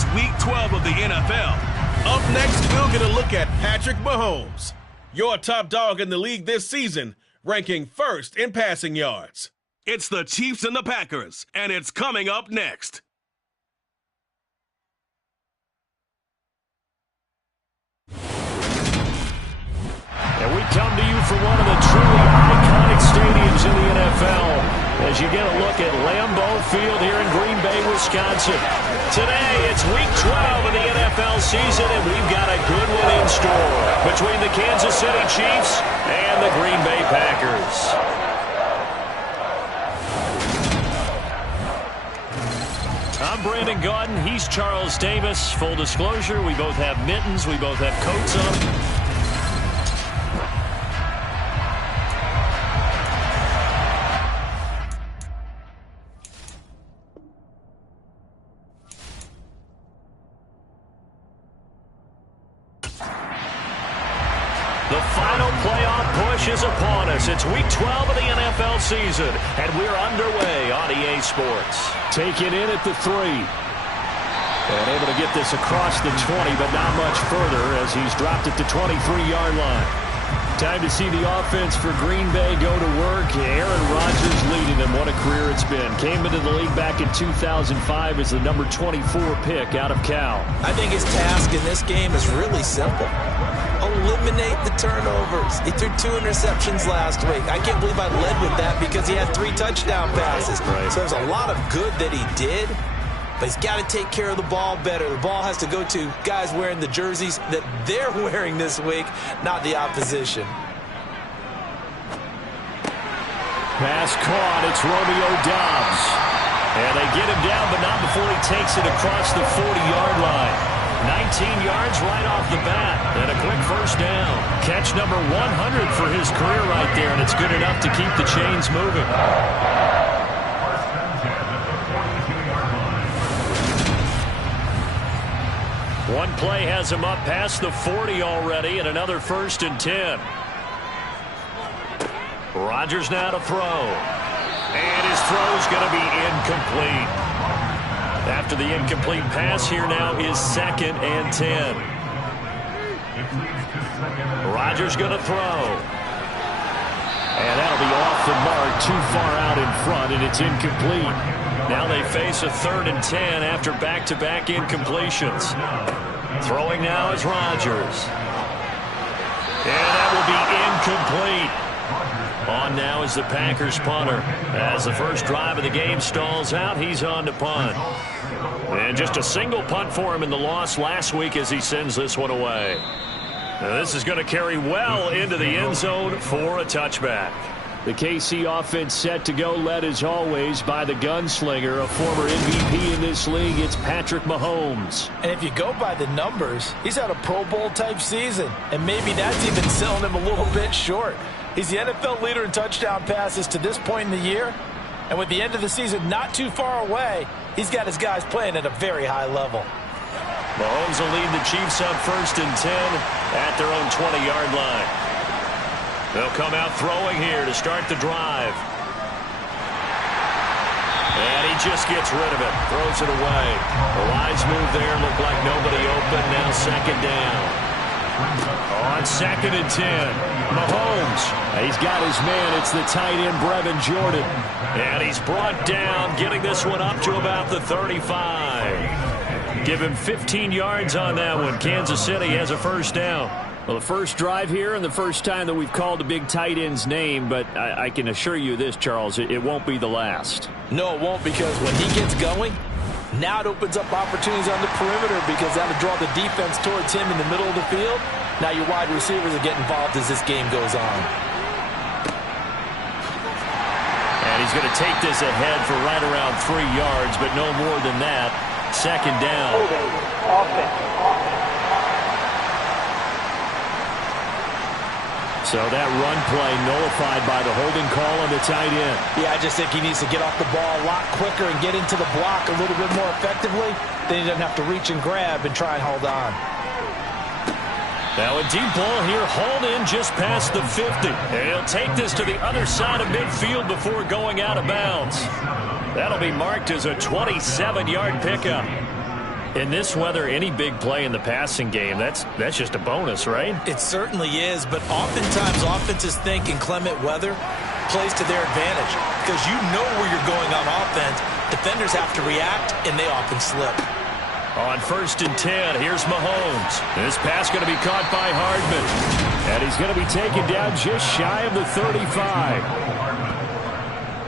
It's Week 12 of the NFL. Up next, we'll get a look at Patrick Mahomes, your top dog in the league this season, ranking first in passing yards. It's the Chiefs and the Packers, and it's coming up next. And we come to you from one of the truly iconic stadiums in the NFL as you get a look at Lambeau Field here in Green Bay, Wisconsin. Today, it's Week 12 of the NFL season, and we've got a good one in store between the Kansas City Chiefs and the Green Bay Packers. I'm Brandon Gaudin. He's Charles Davis. Full disclosure, we both have mittens. We both have coats on. The final playoff push is upon us. It's Week 12 of the NFL season, and we're underway on EA Sports. Taking in at the 3. And able to get this across the 20, but not much further as he's dropped it to 23-yard line. Time to see the offense for Green Bay go to work. Aaron Rodgers leading them. What a career it's been. Came into the league back in 2005 as the number 24 pick out of Cal. I think his task in this game is really simple. Eliminate the turnovers. He threw 2 interceptions last week. I can't believe I led with that because he had 3 touchdown passes. Right. So there's a lot of good that he did, but he's got to take care of the ball better. The ball has to go to guys wearing the jerseys that they're wearing this week, not the opposition. Pass caught. It's Romeo Doubs. And they get him down, but not before he takes it across the 40-yard line. 19 yards right off the bat, and a quick first down. Catch number 100 for his career right there, and it's good enough to keep the chains moving. One play has him up past the 40 already, and another 1st and 10. Rodgers now to throw. And his throw's going to be incomplete. After the incomplete pass, here now is 2nd and 10. Rodgers going to throw. And that'll be off the mark, too far out in front, and it's incomplete. Now they face a 3rd and 10 after back-to-back incompletions. Throwing now is Rodgers. And that will be incomplete. On now is the Packers punter. As the first drive of the game stalls out, he's on to punt. And just a single punt for him in the loss last week as he sends this one away. Now this is going to carry well into the end zone for a touchback. The KC offense set to go, led as always by the gunslinger, a former MVP in this league. It's Patrick Mahomes. And if you go by the numbers, he's had a Pro Bowl type season, and maybe that's even selling him a little bit short. He's the NFL leader in touchdown passes to this point in the year, and with the end of the season not too far away, he's got his guys playing at a very high level. Mahomes will lead the Chiefs up 1st and 10 at their own 20-yard line. They'll come out throwing here to start the drive. And he just gets rid of it. Throws it away. A wise move there. Looked like nobody open. Now 2nd down. On 2nd and 10. Mahomes. He's got his man. It's the tight end, Brevin Jordan. And he's brought down, getting this one up to about the 35. Give him 15 yards on that one. Kansas City has a first down. Well, the first drive here and the first time that we've called a big tight end's name, but I can assure you this, Charles, it won't be the last. No, it won't, because when he gets going, now it opens up opportunities on the perimeter because that'll draw the defense towards him in the middle of the field. Now your wide receivers will get involved as this game goes on. And he's going to take this ahead for right around 3 yards, but no more than that. 2nd down. So that run play nullified by the holding call on the tight end. Yeah, I just think he needs to get off the ball a lot quicker and get into the block a little bit more effectively. Then he doesn't have to reach and grab and try and hold on. Now a deep ball here, hauled in just past the 50. And he'll take this to the other side of midfield before going out of bounds. That'll be marked as a 27-yard pickup. In this weather, any big play in the passing game, that's just a bonus, right? It certainly is, but oftentimes offenses think in clement weather plays to their advantage because you know where you're going on offense. Defenders have to react, and they often slip. On 1st and 10, here's Mahomes. This pass going to be caught by Hardman. And he's going to be taken down just shy of the 35.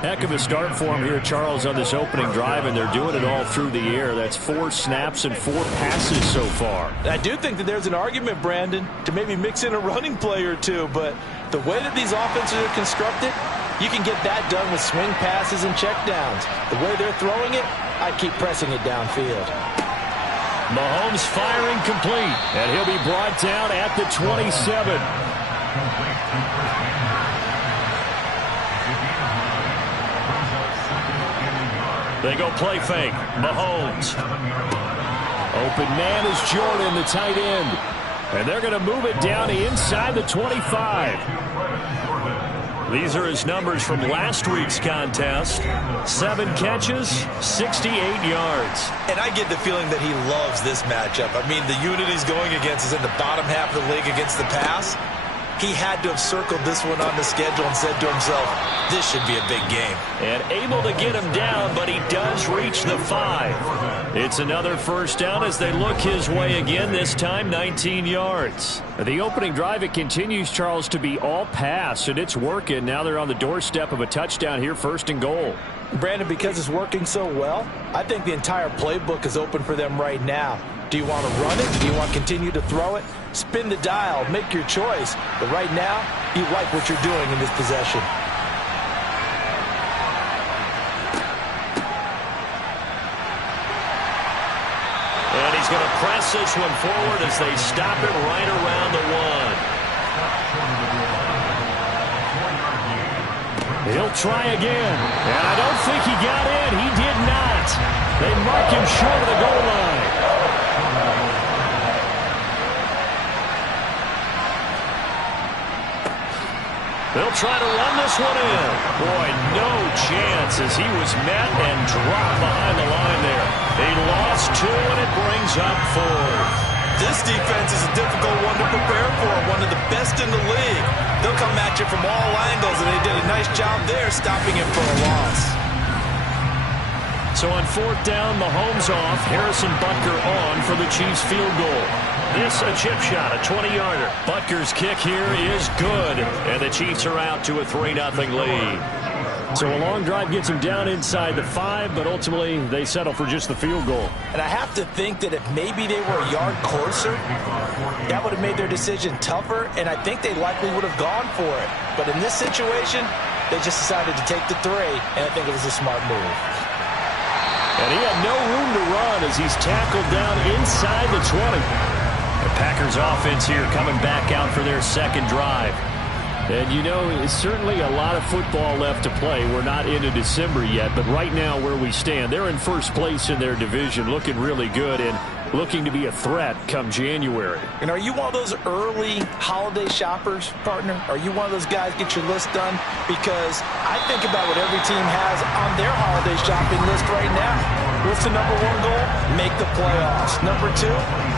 Heck of a start for him here, Charles, on this opening drive, and they're doing it all through the air. That's 4 snaps and 4 passes so far. I do think that there's an argument, Brandon, to maybe mix in a running play or two, but the way that these offenses are constructed, you can get that done with swing passes and checkdowns. The way they're throwing it, I keep pressing it downfield. Mahomes firing complete, and he'll be brought down at the 27. They go play fake. Mahomes. Open man is Jordan, the tight end. And they're going to move it down inside the 25. These are his numbers from last week's contest. 7 catches, 68 yards. And I get the feeling that he loves this matchup. I mean, the unit he's going against is in the bottom half of the league against the pass. He had to have circled this one on the schedule and said to himself, this should be a big game. And able to get him down, but he does reach the 5. It's another first down as they look his way again, this time 19 yards. The opening drive, it continues, Charles, to be all pass, and it's working. Now they're on the doorstep of a touchdown here, 1st and goal. Brandon, because it's working so well, I think the entire playbook is open for them right now. Do you want to run it? Do you want to continue to throw it? Spin the dial. Make your choice. But right now, you like what you're doing in this possession. And he's going to press this one forward as they stop it right around the 1. He'll try again. And I don't think he got in. He did not. They mark him short of the goal line. They'll try to run this one in. Boy, no chance as he was met and dropped behind the line there. They lost 2, and it brings up 4. This defense is a difficult one to prepare for, one of the best in the league. They'll come at you from all angles, and they did a nice job there stopping him for a loss. So on 4th down, Mahomes off. Harrison Butker on for the Chiefs field goal. This a chip shot, a 20-yarder. Butker's kick here is good, and the Chiefs are out to a 3-0 lead. So a long drive gets him down inside the 5, but ultimately they settle for just the field goal. And I have to think that if maybe they were a yard closer, that would have made their decision tougher, and I think they likely would have gone for it. But in this situation, they just decided to take the 3, and I think it was a smart move. And he had no room to run as he's tackled down inside the 20. The Packers offense here coming back out for their second drive. And, you know, it's certainly a lot of football left to play. We're not into December yet, but right now where we stand, they're in first place in their division, looking really good and looking to be a threat come January. And are you one of those early holiday shoppers, partner? Are you one of those guys get your list done? Because I think about what every team has on their holiday shopping list right now. What's the number 1 goal? Make the playoffs. Number 2,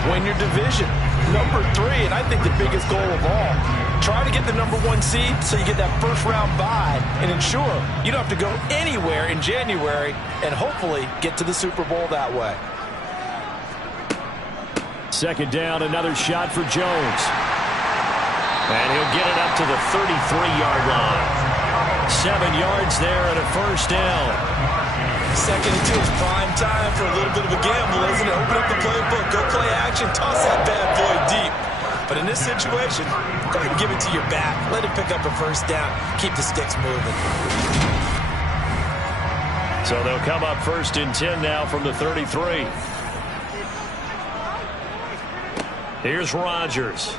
win your division. Number 3, and I think the biggest goal of all, try to get the number 1 seed so you get that first-round bye and ensure you don't have to go anywhere in January and hopefully get to the Super Bowl that way. 2nd down, another shot for Jones. And he'll get it up to the 33-yard line. 7 yards there and a first down. 2nd and 2 is prime time for a little bit of a gamble, isn't it? Open up the playbook, go play action, toss that bad boy deep. But in this situation, go ahead and give it to your back. Let him pick up a first down. Keep the sticks moving. So they'll come up 1st and 10 now from the 33. Here's Rodgers.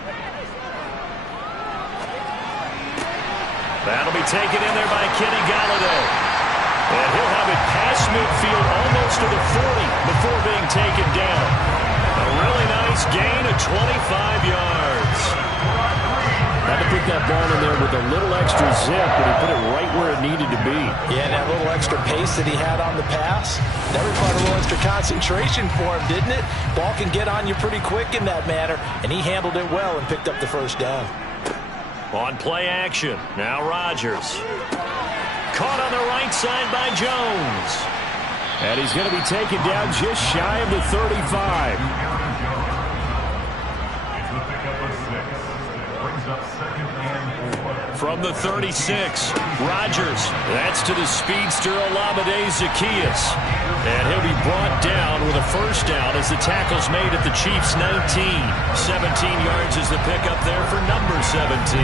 That'll be taken in there by Kenny Golladay. And he'll have it past midfield almost to the 40 before being taken down. A really nice gain of 25 yards. Now the put that ball in there with a little extra zip, but he put it right where it needed to be. Yeah, that little extra pace that he had on the pass, that required a little extra concentration for him, didn't it? Ball can get on you pretty quick in that manner, and he handled it well and picked up the first down. On play action, now Rodgers. Caught on the right side by Jones. And he's going to be taken down just shy of the 35. From the 36, Rodgers. That's to the speedster Olamide Zaccheaus. And he'll be brought down with a first down as the tackle's made at the Chiefs' 19. 17 yards is the pickup there for number 17.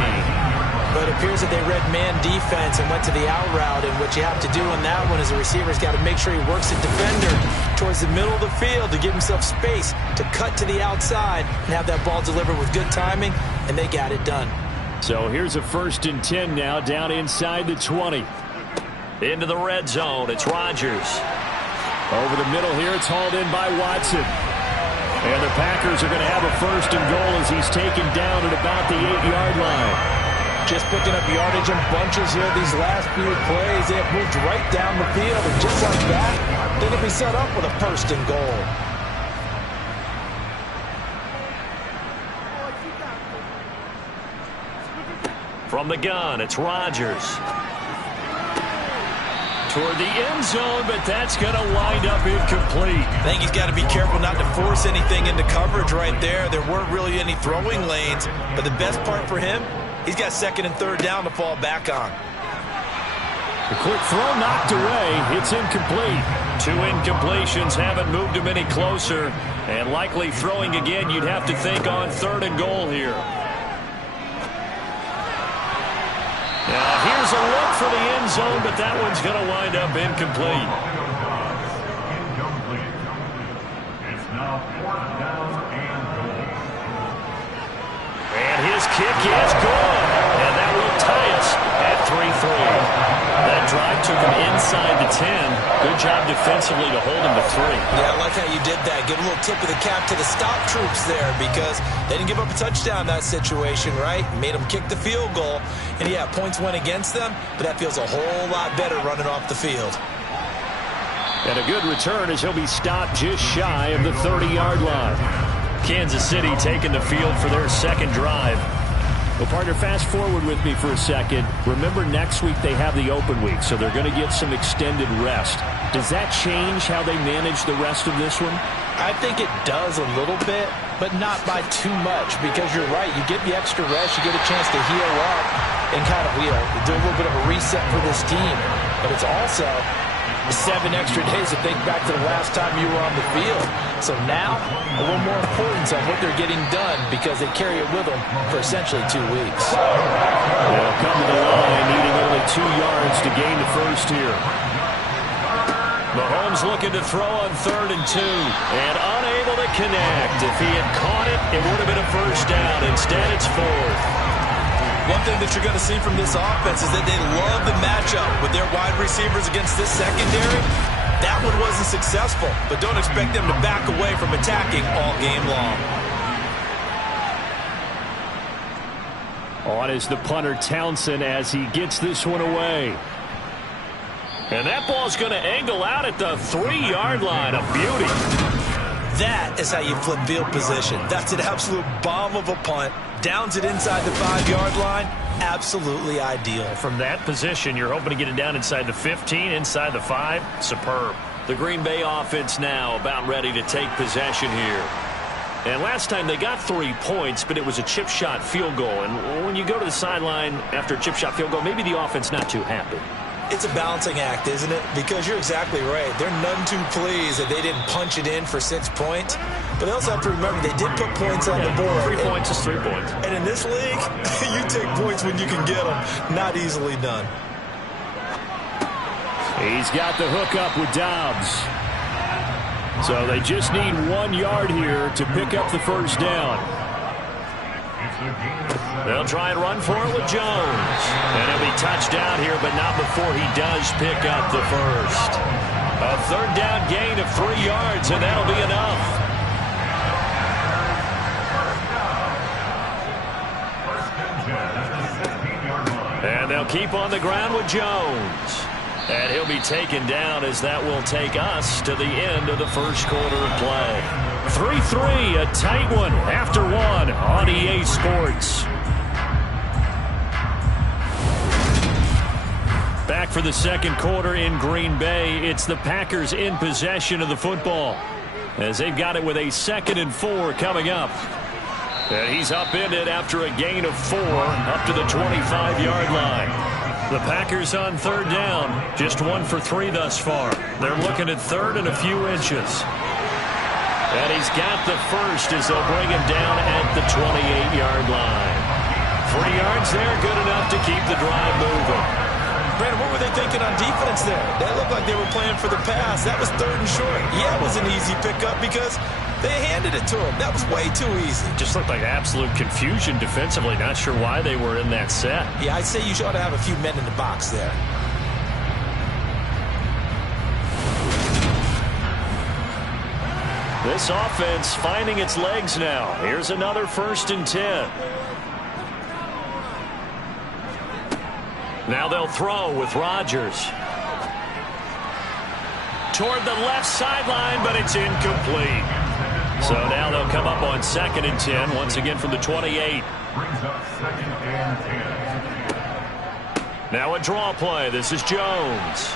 But it appears that they read man defense and went to the out route, and what you have to do in that one is the receiver's got to make sure he works the defender towards the middle of the field to give himself space to cut to the outside and have that ball delivered with good timing, and they got it done. So here's a 1st and 10 now down inside the 20. Into the red zone, it's Rodgers. Over the middle here, it's hauled in by Watson. And the Packers are going to have a 1st and goal as he's taken down at about the 8-yard line. Just picking up yardage in bunches here these last few plays. They have moved right down the field, and just like that, they can be set up with a 1st and goal. From the gun, it's Rodgers. Toward the end zone, but that's going to wind up incomplete. I think he's got to be careful not to force anything into coverage right there. There weren't really any throwing lanes, but the best part for him, he's got 2nd and 3rd down to fall back on. The quick throw knocked away. It's incomplete. 2 incompletions haven't moved him any closer. And likely throwing again, you'd have to think on 3rd and goal here. Now here's a look for the end zone, but that one's going to wind up incomplete. It's now 4th down and goal. And his kick is good. And that will tie us at 3-3. That drive took him inside the 10. Good job defensively to hold him to 3. Yeah, I like how you did that. Give a little tip of the cap to the stop troops there because they didn't give up a touchdown in that situation, right? Made them kick the field goal. And yeah, points went against them, but that feels a whole lot better running off the field. And a good return as he'll be stopped just shy of the 30-yard line. Kansas City taking the field for their 2nd drive. Well, partner, fast forward with me for a second. Remember, next week they have the open week, so they're going to get some extended rest. Does that change how they manage the rest of this one? I think it does a little bit, but not by too much, because you're right. You get the extra rest, you get a chance to heal up and kind of, do a little bit of a reset for this team. But it's also 7 extra days to think back to the last time you were on the field. So now, a little more importance on what they're getting done because they carry it with them for essentially 2 weeks. They'll come to the line, needing only 2 yards to gain the first here. Mahomes looking to throw on 3rd and 2, and unable to connect. If he had caught it, it would have been a first down. Instead, it's 4th. One thing that you're going to see from this offense is that they love the matchup with their wide receivers against this secondary. That one wasn't successful, but don't expect them to back away from attacking all game long. On is the punter Townsend as he gets this one away. And that ball's going to angle out at the 3-yard line. A beauty. That is how you flip field position. That's an absolute bomb of a punt. Downs it inside the 5-yard line. Absolutely ideal. From that position, you're hoping to get it down inside the 15, inside the 5. Superb. The Green Bay offense now about ready to take possession here. And last time they got 3 points, but it was a chip shot field goal. And when you go to the sideline after a chip shot field goal, maybe the offense not too happy. It's a balancing act, isn't it? Because you're exactly right. They're none too pleased that they didn't punch it in for 6 points. But they also have to remember they did put points on the board. 3 points is 3 points. And in this league, you take points when you can get them. Not easily done. He's got the hook up with Dobbs. So they just need 1 yard here to pick up the first down. They'll try and run for it with Jones. And he'll be touched down here, but not before he does pick up the first. A 3rd down gain of 3 yards, and that'll be enough. First and 10 at the keep on the ground with Jones. And he'll be taken down as that will take us to the end of the first quarter of play. 3-3, a tight one after one on EA Sports. Back for the second quarter in Green Bay. It's the Packers in possession of the football as they've got it with a 2nd and 4 coming up. And he's upended after a gain of 4 up to the 25-yard line. The Packers on 3rd down, just 1 for 3 thus far. They're looking at 3rd and a few inches. And he's got the first as they'll bring him down at the 28-yard line. 3 yards there, good enough to keep the drive moving. Brandon, what were they thinking on defense there? That looked like they were playing for the pass. That was 3rd and short. Yeah, it was an easy pickup because they handed it to him. That was way too easy. Just looked like absolute confusion defensively. Not sure why they were in that set. Yeah, I'd say you ought to have a few men in the box there. This offense finding its legs now. Here's another 1st and 10. Now they'll throw with Rodgers. Toward the left sideline, but it's incomplete. So now they'll come up on 2nd and 10, once again from the 28. Now a draw play. This is Jones.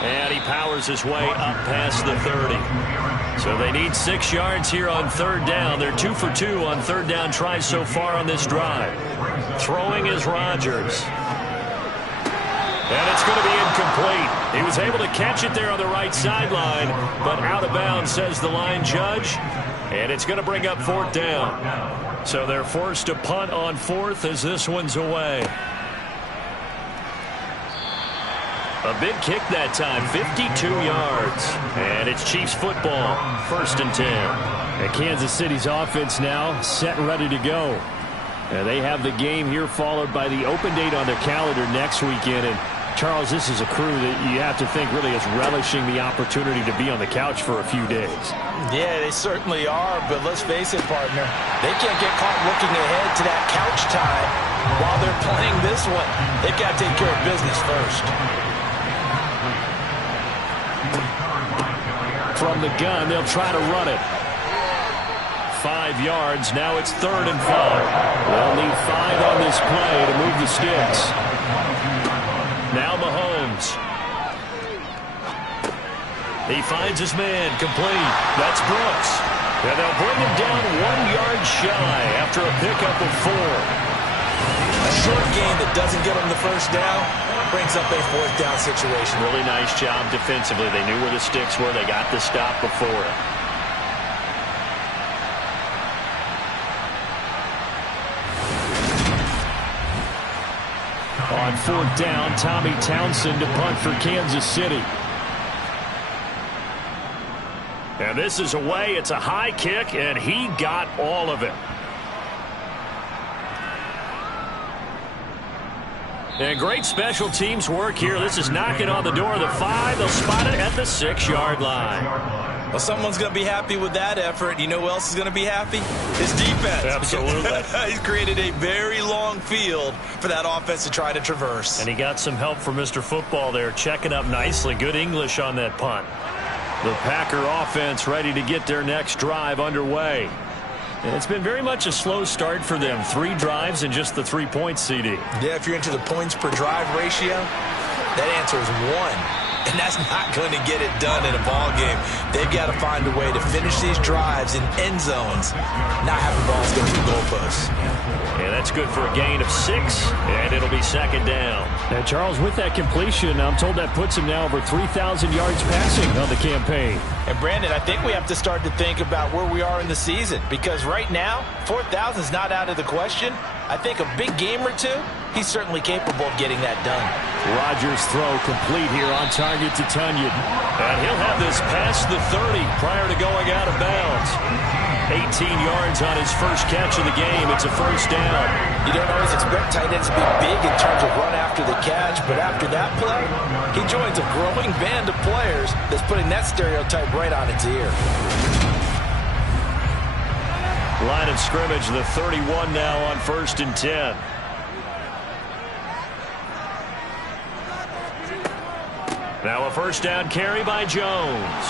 And he powers his way up past the 30. So they need 6 yards here on 3rd down. They're 2 for 2 on 3rd down tries so far on this drive. Throwing is Rodgers. And it's going to be incomplete. He was able to catch it there on the right sideline, but out of bounds, says the line judge. And it's going to bring up 4th down. So they're forced to punt on 4th as this one's away. A big kick that time, 52 yards. And it's Chiefs football, 1st and 10. And Kansas City's offense now set and ready to go. And they have the game here followed by the open date on their calendar next weekend. And Charles, this is a crew that you have to think really is relishing the opportunity to be on the couch for a few days. Yeah, they certainly are, but let's face it, partner. They can't get caught looking ahead to that couch time while they're playing this one. They've got to take care of business first. From the gun, they'll try to run it. 5 yards. Now it's 3rd and 5. They'll need 5 on this play to move the sticks. Now Mahomes. He finds his man, complete. That's Brooks. And they'll bring him down 1 yard shy after a pickup of 4. A short gain that doesn't get them the first down brings up a 4th down situation. Really nice job defensively. They knew where the sticks were. They got the stop before it. On 4th down, Tommy Townsend to punt for Kansas City. And this is away. It's a high kick, and he got all of it. And great special teams work here. This is knocking on the door of the 5. They'll spot it at the 6-yard line. Well, someone's going to be happy with that effort. You know who else is going to be happy? His defense. Absolutely. He's created a very long field for that offense to try to traverse. And he got some help from Mr. Football there, checking up nicely. Good English on that punt. The Packer offense ready to get their next drive underway. And it's been very much a slow start for them. 3 drives and just the 3-point CD. Yeah, if you're into the points per drive ratio, that answer is 1. And that's not going to get it done in a ball game. They've got to find a way to finish these drives in end zones, not have the balls go through goalposts. And that's good for a gain of 6, and it'll be 2nd down. And Charles, with that completion, I'm told that puts him now over 3,000 yards passing on the campaign. And Brandon, I think we have to start to think about where we are in the season, because right now, 4,000 is not out of the question. I think a big game or two, he's certainly capable of getting that done. Rodgers' throw complete here on target to Tunyon. And he'll have this past the 30 prior to going out of bounds. 18 yards on his first catch of the game. It's a 1st down. You don't always expect tight ends to be big in terms of run after the catch, but after that play, he joins a growing band of players that's putting that stereotype right on its ear. Line of scrimmage, the 31 now on 1st and 10. Now a first down carry by Jones.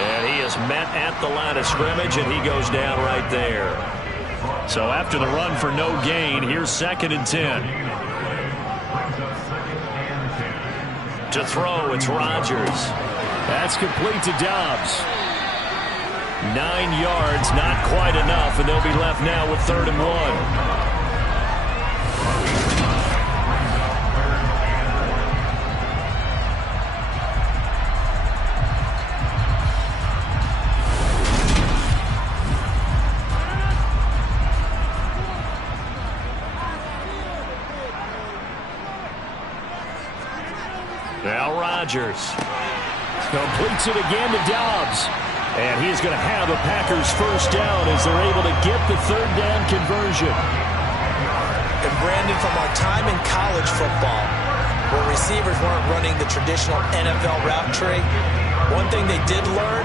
And he is met at the line of scrimmage, and he goes down right there. So after the run for no gain, here's 2nd and 10. To throw, it's Rodgers. That's complete to Dobbs. 9 yards, not quite enough, and they'll be left now with 3rd and 1. Now Rodgers completes it again to Dobbs. And he's going to have a Packers first down as they're able to get the 3rd down conversion. And Brandon, from our time in college football, where receivers weren't running the traditional NFL route tree, one thing they did learn,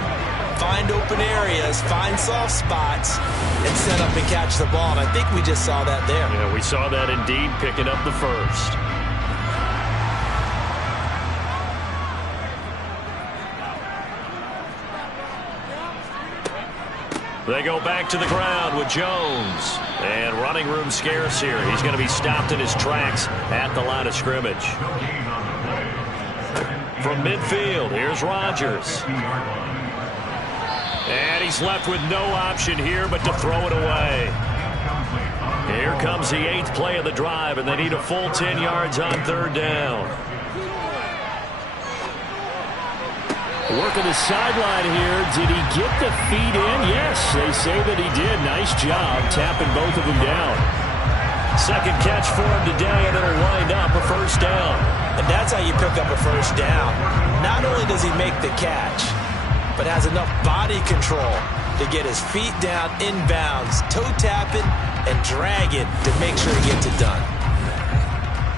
find open areas, find soft spots, and set up and catch the ball. And I think we just saw that there. Yeah, we saw that indeed, picking up the first. They go back to the ground with Jones. And running room scarce here. He's going to be stopped in his tracks at the line of scrimmage. From midfield, here's Rodgers. And he's left with no option here but to throw it away. Here comes the 8th play of the drive, and they need a full 10 yards on 3rd down. Working the sideline here. Did he get the feet in? Yes, they say that he did. Nice job tapping both of them down. 2nd catch for him today, and it'll wind up a first down. And that's how you pick up a first down. Not only does he make the catch, but has enough body control to get his feet down inbounds, toe tapping and dragging to make sure he gets it done.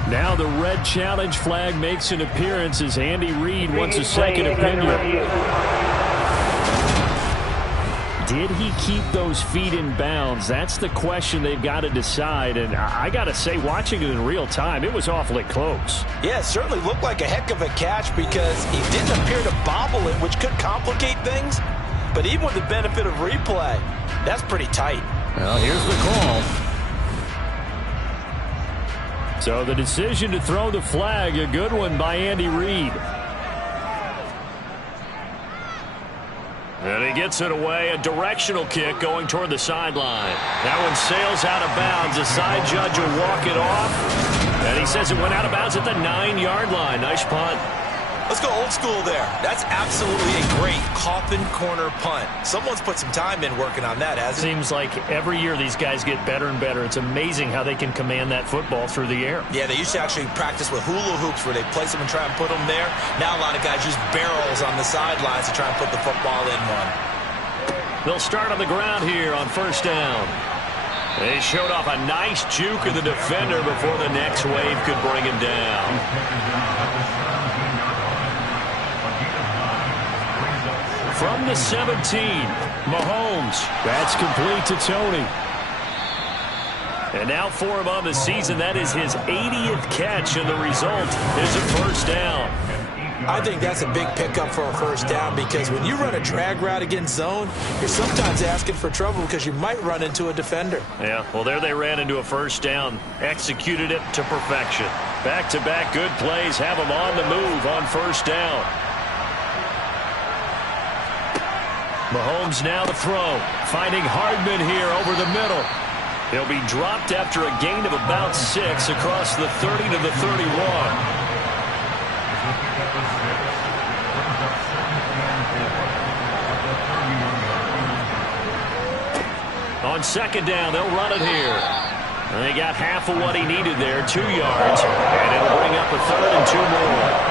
Now the red challenge flag makes an appearance as Andy Reid wants a second opinion. Did he keep those feet in bounds? That's the question they've got to decide. And I got to say, watching it in real time, it was awfully close. Yeah, it certainly looked like a heck of a catch because he didn't appear to bobble it, which could complicate things. But even with the benefit of replay, that's pretty tight. Well, here's the call. So the decision to throw the flag, a good one by Andy Reid. And he gets it away, a directional kick going toward the sideline. That one sails out of bounds. The side judge will walk it off. And he says it went out of bounds at the 9-yard line. Nice punt. Let's go old school there. That's absolutely a great coffin corner punt. Someone's put some time in working on that, hasn't it? Seems like every year these guys get better and better. It's amazing how they can command that football through the air. Yeah, they used to actually practice with hula hoops where they place them and try and put them there. Now a lot of guys use barrels on the sidelines to try and put the football in one. They'll start on the ground here on first down. They showed off a nice juke of the defender before the next wave could bring him down. From the 17, Mahomes. That's complete to Tony. And now for him on the season, that is his 80th catch, and the result is a first down. I think that's a big pickup for a first down because when you run a drag route against zone, you're sometimes asking for trouble because you might run into a defender. Yeah, well, there they ran into a first down, executed it to perfection. Back-to-back good plays have him on the move on first down. Mahomes now to throw, finding Hardman here over the middle. He'll be dropped after a gain of about 6 across the 30 to the 31. On second down, they'll run it here. And they got half of what he needed there, 2 yards, and it'll bring up a 3rd and 2 more.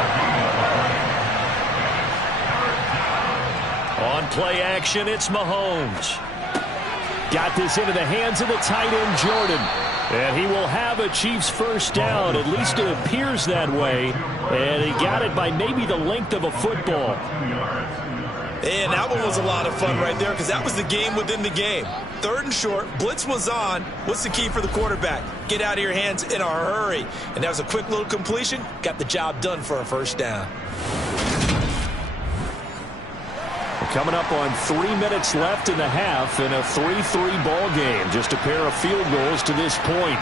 On play action, it's Mahomes. Got this into the hands of the tight end, Jordan. And he will have a Chiefs first down. At least it appears that way. And he got it by maybe the length of a football. And that one was a lot of fun right there because that was the game within the game. 3rd and short, blitz was on. What's the key for the quarterback? Get out of your hands in a hurry. And that was a quick little completion. Got the job done for a first down. Coming up on 3 minutes left in the half in a 3-3 ball game. Just a pair of field goals to this point.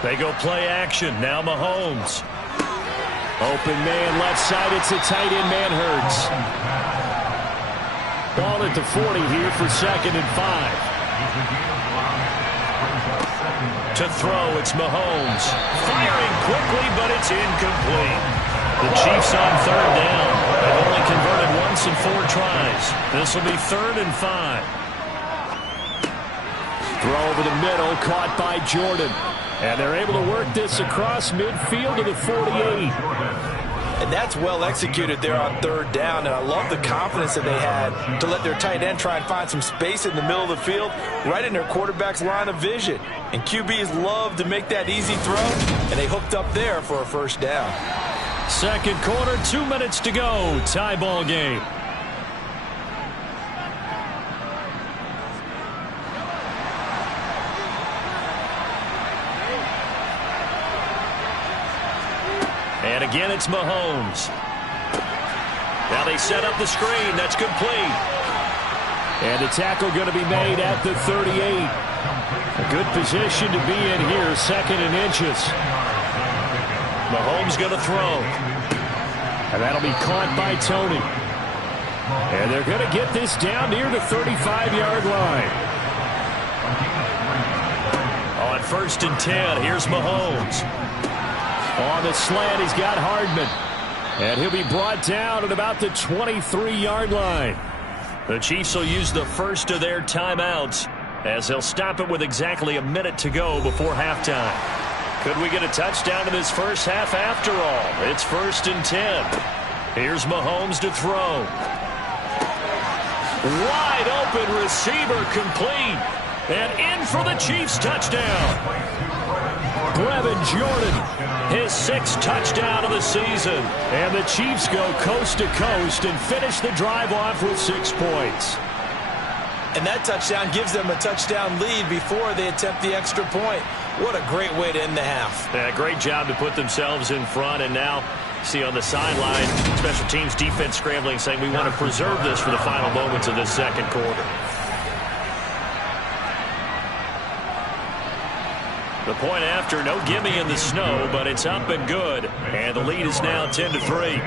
They go play action. Now Mahomes. Open man left side. It's a tight end. Man hurts. Ball at the 40 here for 2nd and 5. To throw, it's Mahomes. Firing quickly, but it's incomplete. The Chiefs on 3rd down. They've only converted once in 4 tries. This will be 3rd and 5. Throw over the middle, caught by Jordan. And they're able to work this across midfield to the 48. And that's well executed there on 3rd down. And I love the confidence that they had to let their tight end try and find some space in the middle of the field, right in their quarterback's line of vision. And QBs love to make that easy throw, and they hooked up there for a 1st down. 2nd quarter, 2 minutes to go. Tie ball game. And again, it's Mahomes. Now they set up the screen. That's complete. And the tackle going to be made at the 38. A good position to be in here, 2nd and inches. Mahomes going to throw. And that'll be caught by Tony. And they're going to get this down near the 35-yard line. On 1st and 10, here's Mahomes. On the slant, he's got Hardman. And he'll be brought down at about the 23-yard line. The Chiefs will use the first of their timeouts as they'll stop it with exactly a minute to go before halftime. Could we get a touchdown in this first half after all? It's 1st and 10. Here's Mahomes to throw. Wide open receiver complete. And in for the Chiefs touchdown. Brevin Jordan, his 6th touchdown of the season. And the Chiefs go coast to coast and finish the drive off with 6 points. And that touchdown gives them a touchdown lead before they attempt the extra point. What a great way to end the half. Yeah, great job to put themselves in front. And now, see on the sideline, special teams defense scrambling, saying we want to preserve this for the final moments of this 2nd quarter. The point after, no gimme in the snow, but it's up and good. And the lead is now 10-3.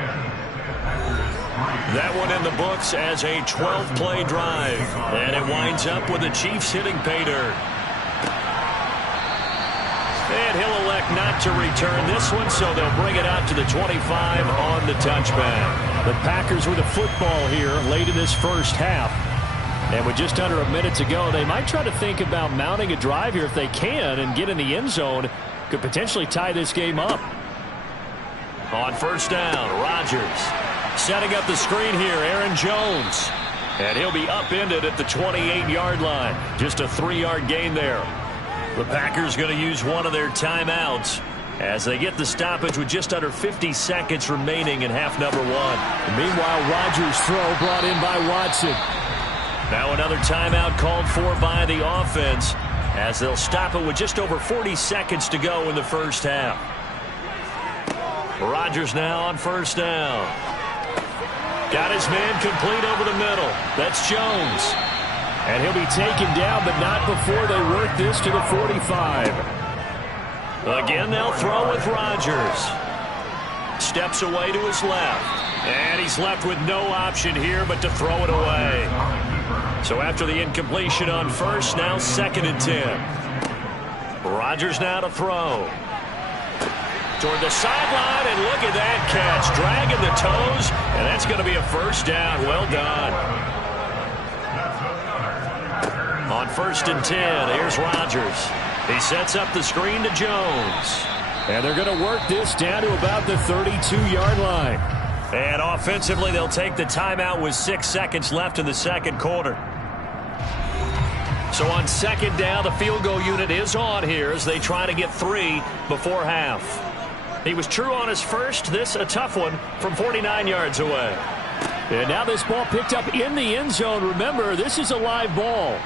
That one in the books as a 12-play drive. And it winds up with the Chiefs hitting pay dirt. And he'll elect not to return this one, so they'll bring it out to the 25 on the touchback. The Packers with a football here late in this first half. And with just under a minute to go, they might try to think about mounting a drive here if they can and get in the end zone. Could potentially tie this game up. On 1st down, Rodgers setting up the screen here, Aaron Jones. And he'll be upended at the 28-yard line. Just a 3-yard gain there. The Packers going to use one of their timeouts as they get the stoppage with just under 50 seconds remaining in half number 1. And meanwhile, Rodgers' throw brought in by Watson. Now another timeout called for by the offense as they'll stop it with just over 40 seconds to go in the first half. Rodgers now on 1st down. Got his man complete over the middle. That's Jones. And he'll be taken down, but not before they work this to the 45. Again, they'll throw with Rodgers. Steps away to his left. And he's left with no option here but to throw it away. So after the incompletion on 1st, now 2nd and 10. Rodgers now to throw. Toward the sideline, and look at that catch. Dragging the toes, and that's going to be a 1st down. Well done. On 1st and 10, here's Rodgers. He sets up the screen to Jones. And they're going to work this down to about the 32-yard line. And offensively, they'll take the timeout with 6 seconds left in the 2nd quarter. So on 2nd down, the field goal unit is on here as they try to get 3 before half. He was true on his first. This a tough one from 49 yards away. And now this ball picked up in the end zone. Remember, this is a live ball.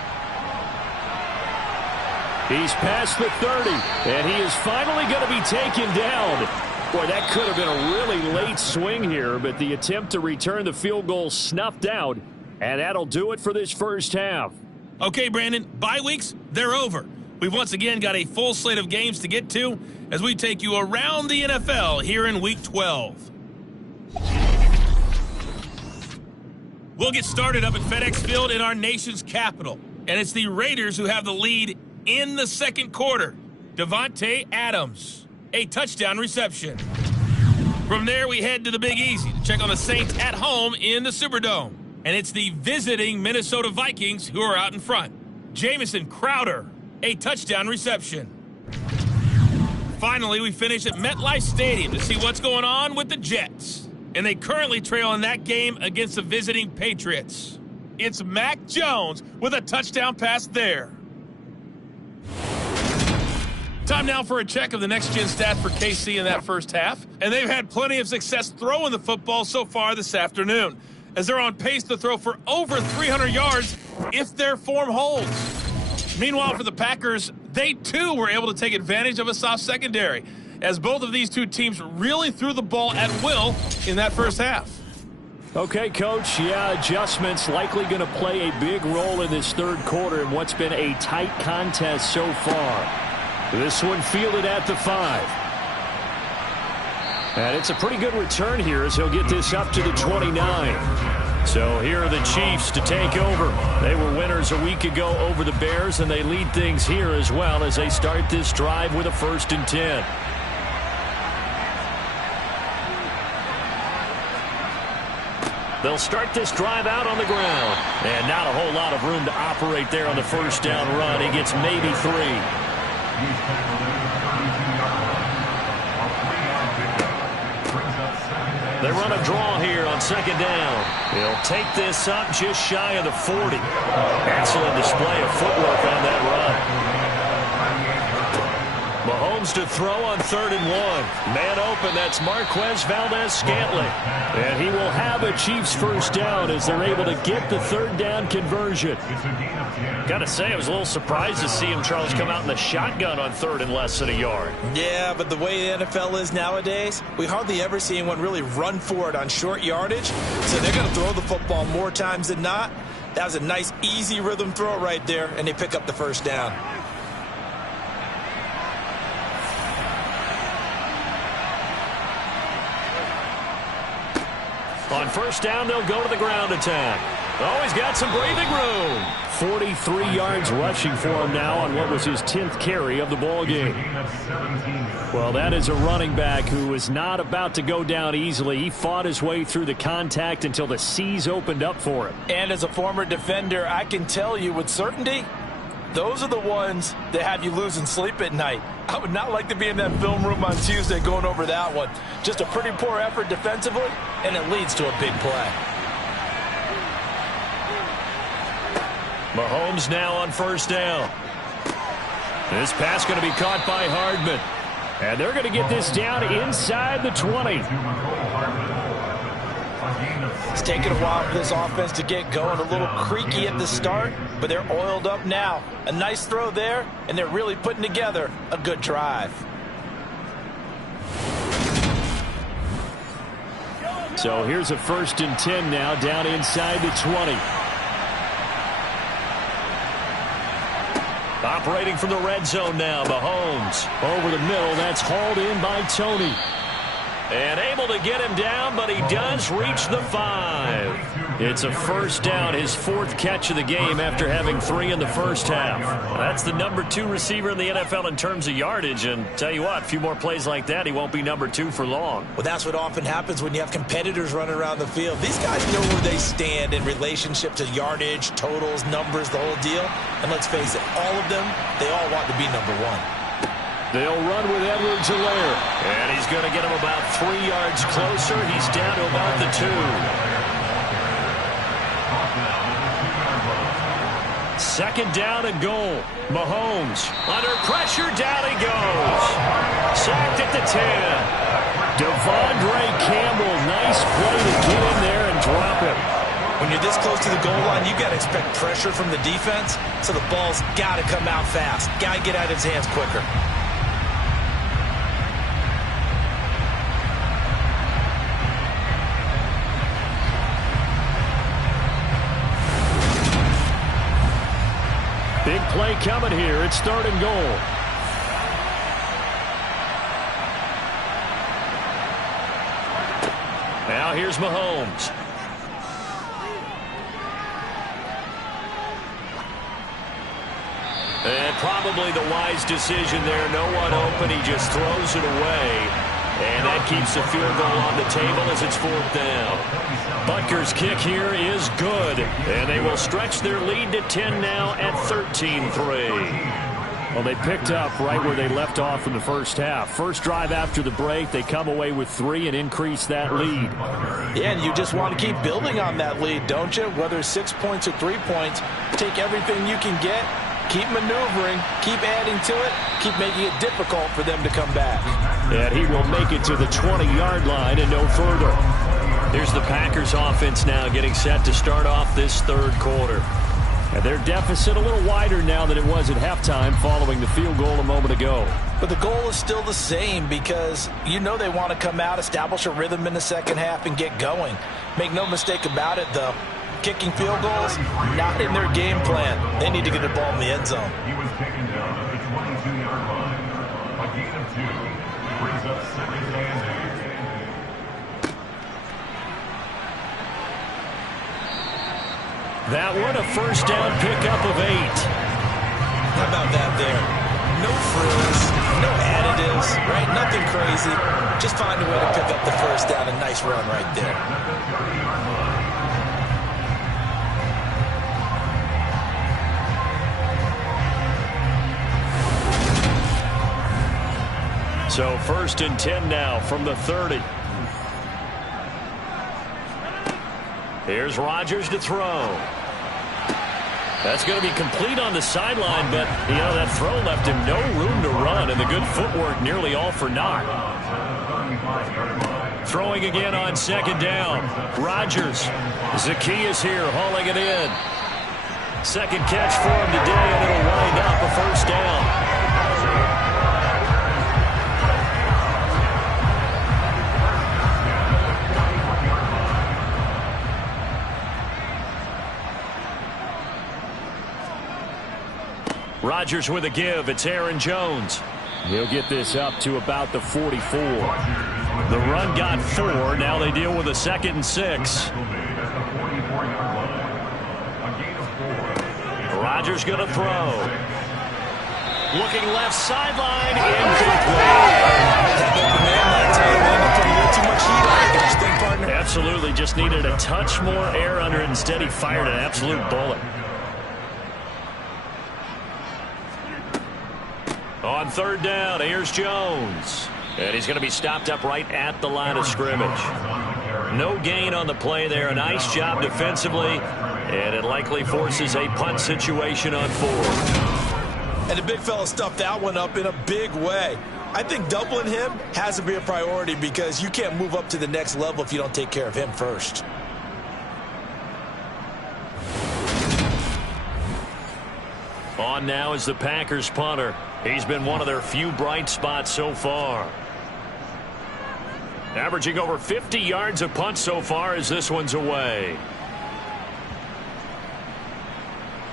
He's past the 30, and he is finally going to be taken down. Boy, that could have been a really late swing here, but the attempt to return the field goal snuffed out And that'll do it for this first half. Okay, Brandon, bye weeks, they're over. We've once again got a full slate of games to get to as we take you around the NFL here in Week 12. We'll get started up at FedEx Field in our nation's capital. And it's the Raiders who have the lead in the second quarter. Devontae Adams, a touchdown reception. From there, we head to the Big Easy to check on the Saints at home in the Superdome. And it's the visiting Minnesota Vikings who are out in front. Jamison Crowder, a touchdown reception. Finally, we finish at MetLife Stadium to see what's going on with the Jets. And they currently trail in that game against the visiting Patriots. It's Mac Jones with a touchdown pass there. Time now for a check of the next-gen stats for KC in that first half. And they've had plenty of success throwing the football so far this afternoon, as they're on pace to throw for over 300 yards if their form holds. Meanwhile, for the Packers, they too were able to take advantage of a soft secondary, as both of these two teams really threw the ball at will in that first half. Okay, Coach, yeah, adjustments likely going to play a big role in this third quarter in what's been a tight contest so far. This one fielded at the 5. And it's a pretty good return here as he'll get this up to the 29. So here are the Chiefs to take over. They were winners a week ago over the Bears, and they lead things here as well as they start this drive with a 1st and 10. They'll start this drive out on the ground. And not a whole lot of room to operate there on the first down run. He gets maybe 3. They run a draw here on 2nd down. He'll take this up just shy of the 40. Excellent display of footwork on that run. Mahomes to throw on 3rd and 1. Man open, that's Marquez Valdez-Scantling. And he will have a Chiefs first down as they're able to get the 3rd down conversion. Got to say, I was a little surprised to see him, Charles, come out in the shotgun on 3rd and less than a yard. Yeah, but the way the NFL is nowadays, we hardly ever see anyone really run for it on short yardage. So they're going to throw the football more times than not. That was a nice, easy rhythm throw right there, and they pick up the first down. On first down, they'll go to the ground attack. Oh, he's got some breathing room. 43 yards rushing for him now on what was his 10th carry of the ball game. Well, that is a running back who is not about to go down easily. He fought his way through the contact until the seas opened up for him. And as a former defender, I can tell you with certainty, those are the ones that have you losing sleep at night. I would not like to be in that film room on Tuesday going over that one. Just a pretty poor effort defensively, and it leads to a big play. Mahomes now on first down. This pass going to be caught by Hardman. And they're going to get this down inside the 20. It's taken a while for this offense to get going. A little creaky at the start, but they're oiled up now. A nice throw there, and they're really putting together a good drive. So here's a 1st and 10 now down inside the 20. Operating from the red zone now, Mahomes. Over the middle, that's hauled in by Tony. And able to get him down, but he does reach the 5. It's a first down, his 4th catch of the game after having 3 in the first half. That's the number 2 receiver in the NFL in terms of yardage. And tell you what, a few more plays like that, he won't be number 2 for long. Well, that's what often happens when you have competitors running around the field. These guys know where they stand in relationship to yardage, totals, numbers, the whole deal. And let's face it, all of them, they all want to be number 1. They'll run with Edwards-Helaire. And he's going to get him about 3 yards closer. He's down to about the 2. 2nd down and goal. Mahomes under pressure. Down he goes. Sacked at the 10. Devondre Campbell. Nice play to get in there and drop him. When you're this close to the goal line, you've got to expect pressure from the defense. So the ball's got to come out fast. Got to get out of his hands quicker. play coming here. It's 3rd and goal. Now here's Mahomes. And probably the wise decision there. No one open. He just throws it away. And that keeps the field goal on the table as it's 4th down. Butker's kick here is good. And they will stretch their lead to 10 now at 13-3. Well, they picked up right where they left off in the first half. First drive after the break, they come away with 3 and increase that lead. Yeah, and you just want to keep building on that lead, don't you? Whether it's 6 points or 3 points, take everything you can get, keep maneuvering, keep adding to it, keep making it difficult for them to come back. And he will make it to the 20-yard line and no further. Here's the Packers offense now getting set to start off this 3rd quarter. And their deficit a little wider now than it was at halftime following the field goal a moment ago. But the goal is still the same because you know they want to come out, establish a rhythm in the second half, and get going. Make no mistake about it, though. Kicking field goals, not in their game plan. They need to get the ball in the end zone. He was taken down at the 22-yard line. A gain of 2 brings up 2nd and 8. That one a first down pickup of 8. How about that there? No frills, no additives, right? Nothing crazy. Just find a way to pick up the first down. A nice run right there. So 1st and 10 now from the 30. Here's Rodgers to throw. That's going to be complete on the sideline, but, you know, that throw left him no room to run, and the good footwork nearly all for naught. Throwing again on 2nd down. Rodgers. Zacchaeus here hauling it in. 2nd catch for him today, and it'll wind up a first down. Rodgers with a give. It's Aaron Jones. He'll get this up to about the 44. The run got 4. Now they deal with a 2nd and 6. Rodgers going to throw. Looking left sideline. Incomplete. Absolutely. Just needed a touch more air under it. Instead, he fired an absolute bullet. On 3rd down, here's Jones. And he's going to be stopped up right at the line of scrimmage. No gain on the play there. A nice job defensively. And it likely forces a punt situation on 4th. And the big fella stuffed that one up in a big way. I think doubling him has to be a priority because you can't move up to the next level if you don't take care of him first. On now is the Packers punter. He's been one of their few bright spots so far. Averaging over 50 yards a punt so far as this one's away.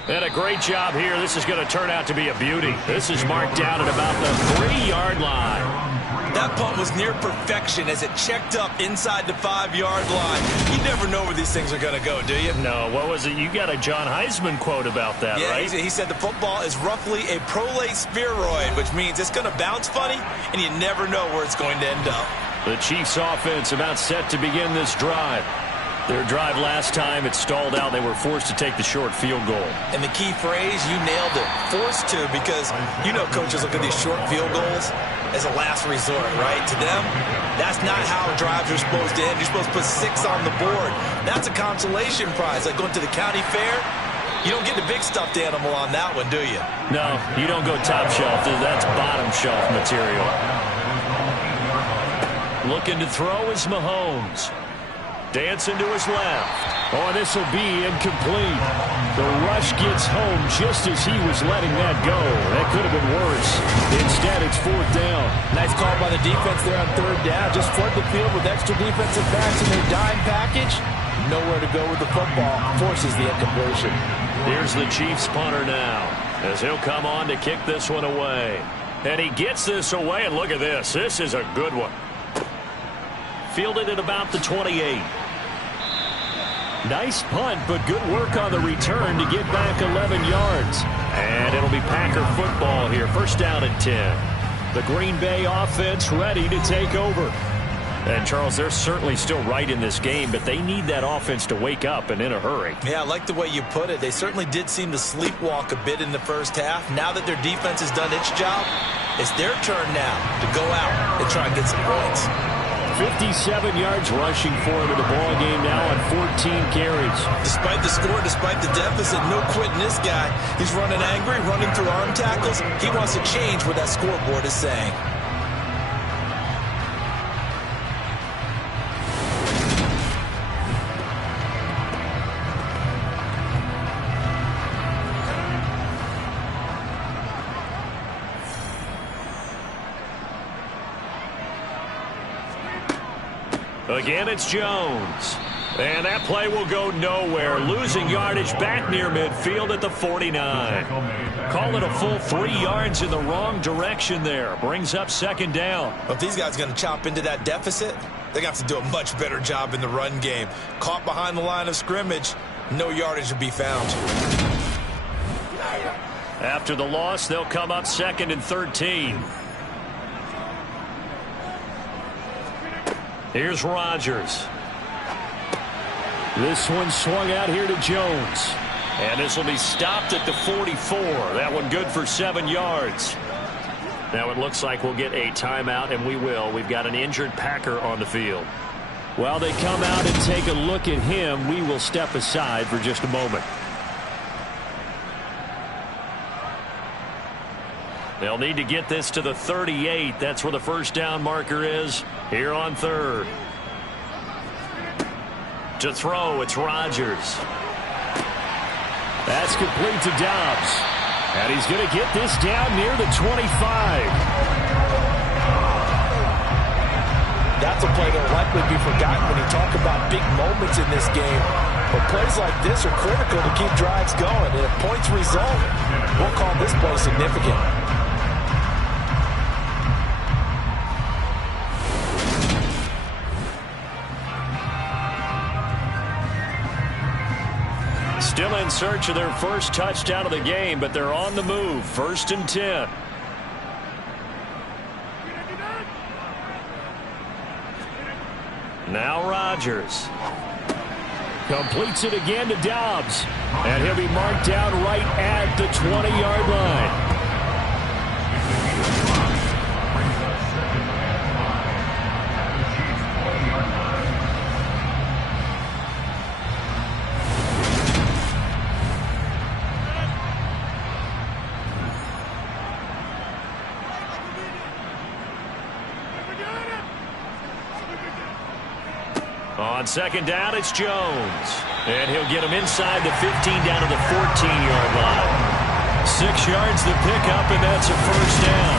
And a great job here. This is going to turn out to be a beauty. This is marked down at about the 3-yard line. That punt was near perfection as it checked up inside the 5-yard line. You never know where these things are going to go, do you? No, what was it? You got a John Heisman quote about that, yeah, right? He said the football is roughly a prolate spheroid, which means it's going to bounce funny, and you never know where it's going to end up. The Chiefs offense about set to begin this drive. Their drive last time, it stalled out. They were forced to take the short field goal. And the key phrase, you nailed it, forced to, because you know coaches look at these short field goals as a last resort, right? To them, that's not how drives are supposed to end. You're supposed to put 6 on the board. That's a consolation prize, like going to the county fair. You don't get the big stuffed animal on that one, do you? No, you don't go top shelf. That's bottom shelf material. Looking to throw is Mahomes. Dancing to his left. Oh, this will be incomplete. The rush gets home just as he was letting that go. That could have been worse. Instead, it's 4th down. Nice call by the defense there on 3rd down. Just flood the field with extra defensive backs in their dime package. Nowhere to go with the football. Forces the incompletion. Here's the Chiefs punter now. as he'll come on to kick this one away. And he gets this away, and look at this. This is a good one. Fielded at about the 28. Nice punt, but good work on the return to get back 11 yards. And it'll be Packer football here. First down and 10. The Green Bay offense ready to take over. And, Charles, they're certainly still right in this game, but they need that offense to wake up and in a hurry. Yeah, I like the way you put it. They certainly did seem to sleepwalk a bit in the first half. Now that their defense has done its job, it's their turn now to go out and try and get some points. 57 yards rushing for him in the ball game now on 14 carries. Despite the score, despite the deficit, no quitting this guy. He's running angry, running through arm tackles. He wants to change what that scoreboard is saying. Again, it's Jones. And that play will go nowhere. Losing yardage back near midfield at the 49. Call it a full 3 yards in the wrong direction there. Brings up second down. Well, if these guys are going to chop into that deficit, they're going to have to do a much better job in the run game. Caught behind the line of scrimmage, no yardage to be found. After the loss, they'll come up second and 13. Here's Rodgers. This one swung out here to Jones. And this will be stopped at the 44. That one good for 7 yards. Now it looks like we'll get a timeout, and we will. We've got an injured Packer on the field. While they come out and take a look at him, we will step aside for just a moment. They'll need to get this to the 38. That's where the first down marker is here on third. To throw, it's Rodgers. That's complete to Dobbs. And he's going to get this down near the 25. That's a play that will likely be forgotten when you talk about big moments in this game. But plays like this are critical to keep drives going. And if points result, we'll call this play significant. Still in search of their first touchdown of the game, but they're on the move. First and 10. Now Rodgers. Completes it again to Dobbs. And he'll be marked down right at the 20-yard line. On second down, it's Jones. And he'll get him inside the 15 down to the 14-yard line. 6 yards to pick up, and that's a first down.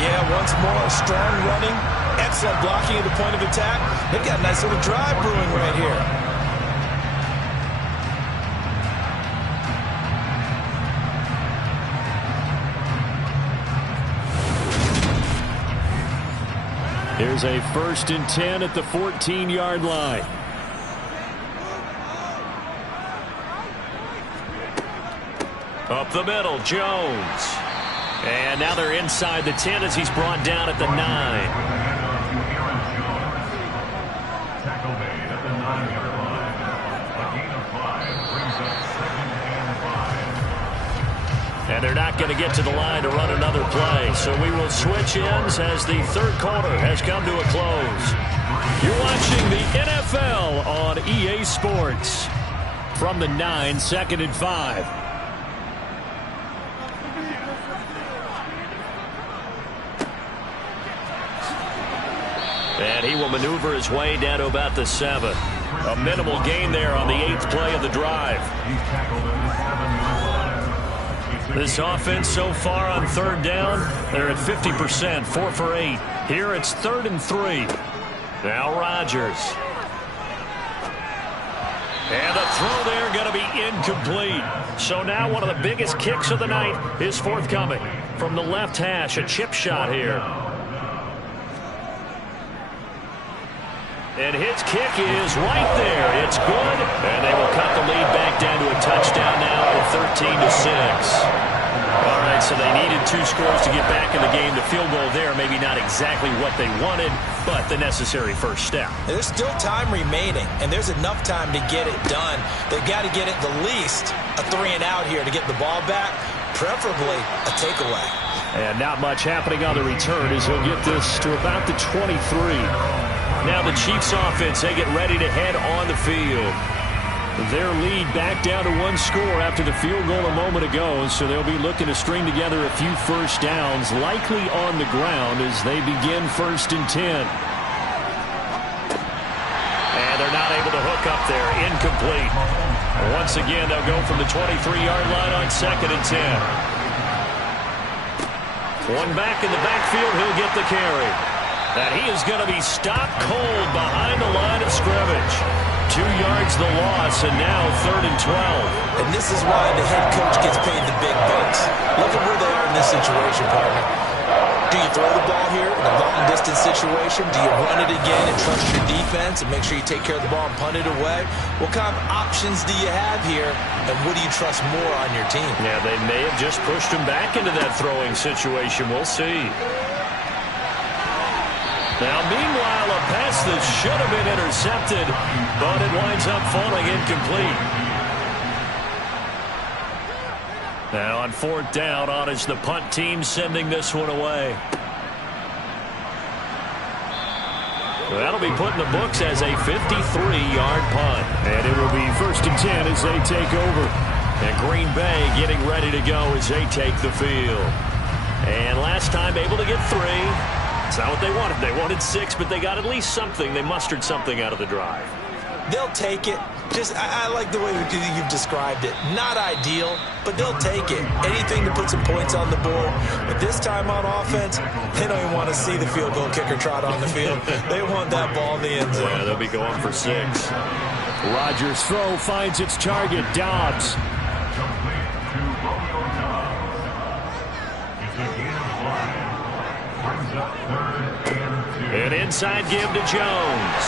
Yeah, once more, strong running, excellent blocking at the point of attack. They've got a nice little drive brewing right here. Here's a first and 10 at the 14-yard line. Up the middle, Jones. And now they're inside the 10 as he's brought down at the 9. Tackle made at the 9-yard line. A gain of 5 brings up second and 5. And they're not going to get to the line to run another play. So we will switch ends as the third quarter has come to a close. You're watching the NFL on EA Sports. From the 9, second and 5. And he will maneuver his way down to about the 7. A minimal gain there on the 8th play of the drive. This offense so far on third down, they're at 50%, 4 for 8. Here it's 3rd and 3. Now Rodgers. And the throw there going to be be incomplete. So now one of the biggest kicks of the night is forthcoming. From the left hash, a chip shot here. And his kick is right there. It's good. And they will cut the lead back down to a touchdown now at 13-6. All right, so they needed 2 scores to get back in the game. The field goal there, maybe not exactly what they wanted, but the necessary first step. There's still time remaining, and there's enough time to get it done. They've got to get it the least a 3-and-out here to get the ball back, preferably a takeaway. And not much happening on the return as he'll get this to about the 23. Now the Chiefs offense, they get ready to head on the field. Their lead back down to 1 score after the field goal a moment ago, so they'll be looking to string together a few first downs, likely on the ground as they begin 1st and 10. And they're not able to hook up there. Incomplete. Once again, they'll go from the 23-yard line on 2nd and 10. One back in the backfield, he'll get the carry. And he is going to be stopped cold behind the line of scrimmage. 2 yards the loss, and now 3rd and 12. And this is why the head coach gets paid the big bucks. Look at where they are in this situation, partner. Do you throw the ball here in a long-distance situation? Do you run it again and trust your defense and make sure you take care of the ball and punt it away? What kind of options do you have here, and what do you trust more on your team? Yeah, they may have just pushed him back into that throwing situation. We'll see. Now, meanwhile, a pass that should have been intercepted, but it winds up falling incomplete. Now on 4th down, on is the punt team sending this one away. That'll be put in the books as a 53-yard punt. And it will be 1st and 10 as they take over. And Green Bay getting ready to go as they take the field. And last time able to get 3. It's not what they wanted. They wanted 6, but they got at least something. They mustered something out of the drive. They'll take it. I like the way you've described it. Not ideal, but they'll take it. Anything to put some points on the board. But this time on offense, they don't even want to see the field goal kicker trot on the field. They want that ball in the end zone. Yeah, they'll be going for 6. Rodgers' throw finds its target, Dobbs. An inside give to Jones.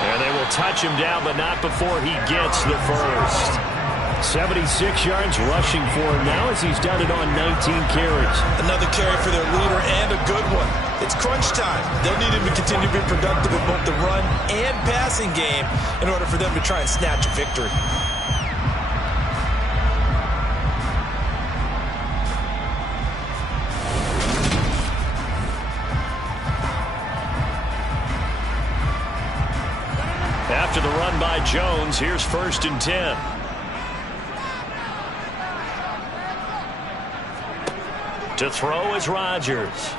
And they will touch him down, but not before he gets the first. 76 yards rushing for him now as he's done it on 19 carries. Another carry for their leader and a good one. It's crunch time. They'll need him to continue to be productive in both the run and passing game in order for them to try and snatch a victory. After the run by Jones, here's 1st and 10. To throw is Rodgers.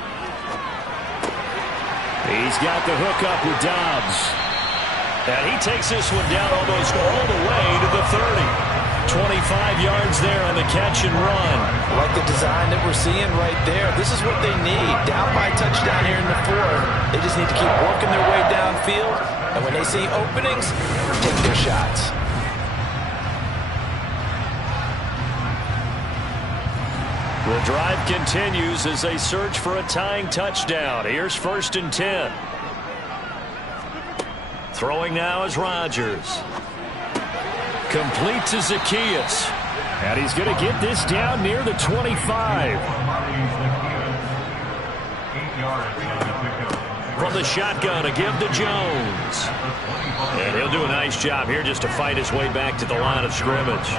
He's got the hook up with Dobbs. And he takes this one down almost all the way to the 30. 25 yards there on the catch and run. I like the design that we're seeing right there. This is what they need. Down by a touchdown here in the 4th. They just need to keep working their way downfield. And when they see openings, take their shots. The drive continues as they search for a tying touchdown. Here's 1st and 10. Throwing now is Rodgers. Complete to Zacchaeus. And he's going to get this down near the 25. From the shotgun, a give to Jones. And he'll do a nice job here just to fight his way back to the line of scrimmage.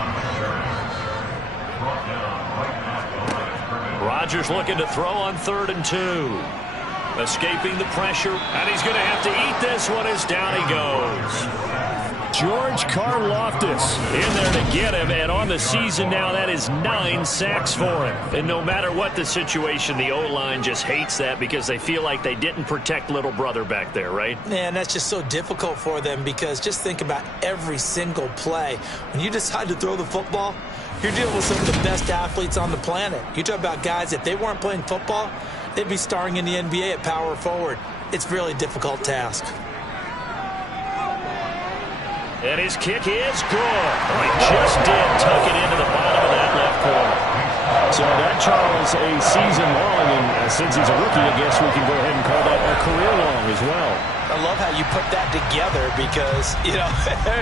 Rodgers looking to throw on 3rd and 2. Escaping the pressure, and he's going to have to eat this one as down he goes. George Karlaftis in there to get him, and on the season now, that is 9 sacks for him. And no matter what the situation, the O-line just hates that because they feel like they didn't protect little brother back there, right? Man, that's just so difficult for them because just think about every single play. When you decide to throw the football, you're dealing with some of the best athletes on the planet. You talk about guys, if they weren't playing football, they'd be starring in the NBA at power forward. It's a really difficult task. And his kick is good. Oh, he just did tuck it into the bottom of that left corner. So that, Charles, a season long, and since he's a rookie, I guess we can go ahead and call that a career long as well. I love how you put that together because, you know,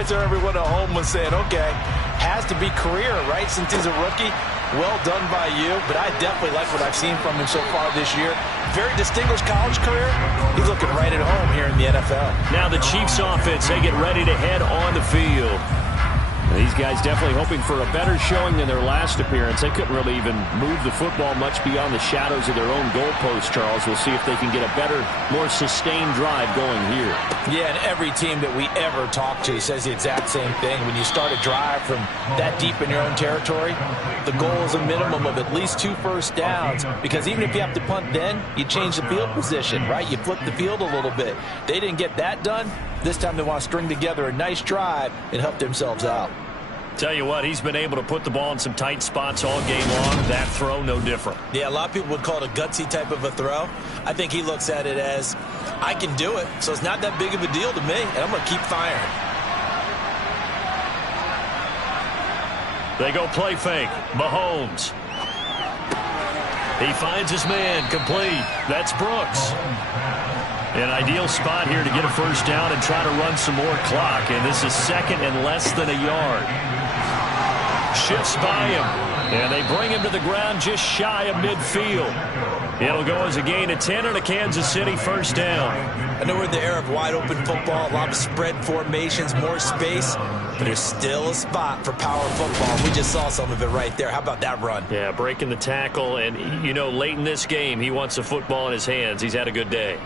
so everyone at home was saying, okay, has to be career, right, since he's a rookie. Well done by you, but I definitely like what I've seen from him so far this year. Very distinguished college career. He's looking right at home here in the NFL. Now the Chiefs offense, they get ready to head on the field. These guys definitely hoping for a better showing than their last appearance. They couldn't really even move the football much beyond the shadows of their own goalpost, Charles. We'll see if they can get a better, more sustained drive going here. Yeah, and every team that we ever talk to says the exact same thing. When you start a drive from that deep in your own territory, the goal is a minimum of at least 2 first downs, because even if you have to punt then, you change the field position, right? You flip the field a little bit. They didn't get that done. This time they want to string together a nice drive and help themselves out. Tell you what, he's been able to put the ball in some tight spots all game long. That throw, no different. Yeah, a lot of people would call it a gutsy type of a throw. I think he looks at it as, I can do it, so it's not that big of a deal to me, and I'm going to keep firing. They go play fake. Mahomes. He finds his man, complete. That's Brooks. An ideal spot here to get a first down and try to run some more clock, and this is second and less than a yard. Shifts by him, and they bring him to the ground just shy of midfield. It'll go as a gain of 10 and a Kansas City first down. I know we're in the era of wide-open football, a lot of spread formations, more space, but there's still a spot for power football. We just saw some of it right there. How about that run? Yeah, breaking the tackle, and, you know, late in this game, he wants the football in his hands. He's had a good day.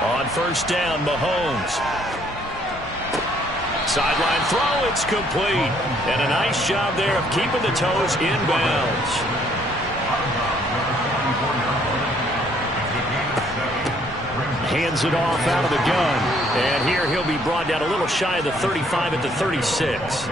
On first down, Mahomes. Sideline throw, it's complete. And a nice job there of keeping the toes inbounds. Hands it off out of the gun. And here he'll be brought down a little shy of the 35 at the 36.